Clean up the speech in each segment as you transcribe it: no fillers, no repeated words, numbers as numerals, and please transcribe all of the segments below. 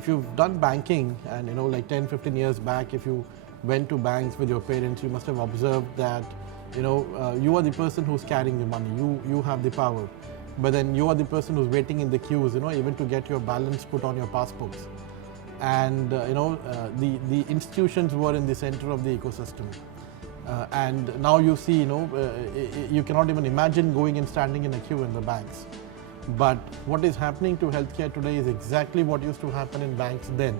if you've done banking and like 10-15 years back, if you went to banks with your parents, you must have observed that you are the person who's carrying the money, you have the power, but then you are the person who's waiting in the queues, even to get your balance put on your passports. And the institutions were in the center of the ecosystem. And now you see, you cannot even imagine going and standing in a queue in the banks. But what is happening to healthcare today is exactly what used to happen in banks then.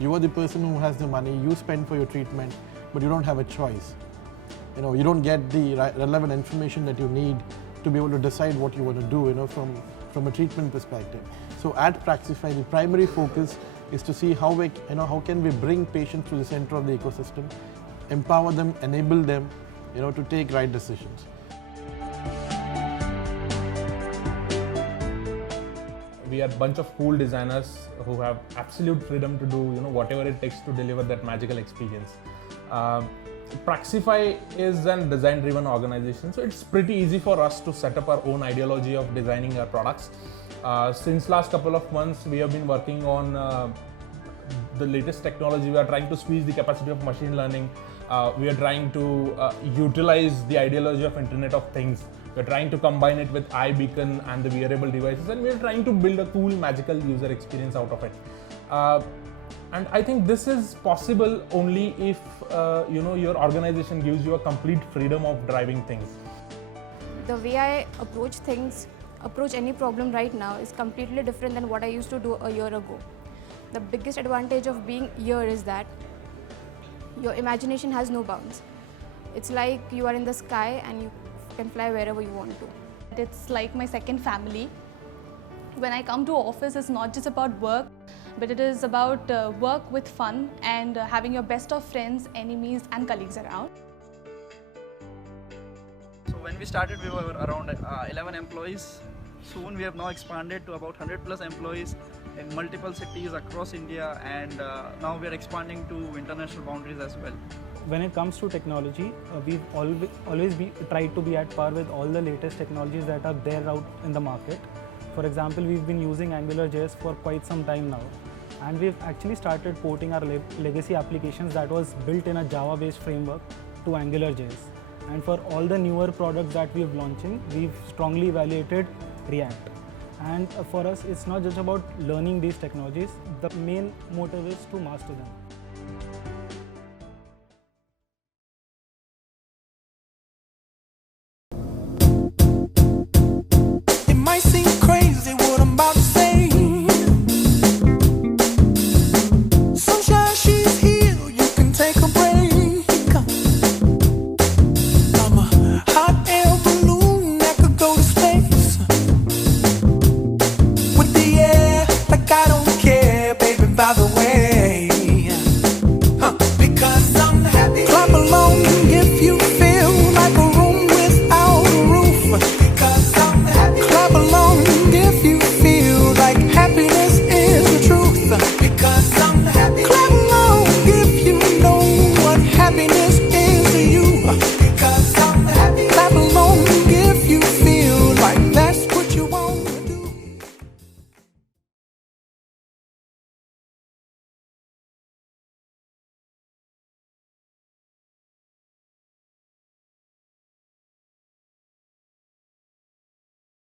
You are the person who has the money, you spend for your treatment, but you don't have a choice. You don't get the relevant information that you need to be able to decide what you want to do, from a treatment perspective. So at Praxify, the primary focus is to see how can we bring patients to the center of the ecosystem, empower them, enable them, to take right decisions. We are a bunch of cool designers who have absolute freedom to do whatever it takes to deliver that magical experience. Praxify is a design-driven organization, so it's pretty easy for us to set up our own ideology of designing our products. Since last couple of months, we have been working on the latest technology. We are trying to squeeze the capacity of machine learning. We are trying to utilize the ideology of Internet of Things. We're trying to combine it with iBeacon and the wearable devices, and we're trying to build a cool, magical user experience out of it. And I think this is possible only if your organization gives you a complete freedom of driving things. The way I approach any problem right now is completely different than what I used to do a year ago. The biggest advantage of being here is that your imagination has no bounds. It's like you are in the sky and you can fly wherever you want to. It's like my second family. When I come to office, it's not just about work, but it is about work with fun and having your best of friends, enemies and colleagues around. So when we started, we were around 11 employees. Soon we have now expanded to about 100 plus employees in multiple cities across India, and now we are expanding to international boundaries as well. When it comes to technology, we've always tried to be at par with all the latest technologies that are there out in the market. For example, we've been using AngularJS for quite some time now, and we've actually started porting our legacy applications that was built in a Java-based framework to AngularJS. And for all the newer products that we're launching, we've strongly evaluated React. And for us, it's not just about learning these technologies. The main motive is to master them.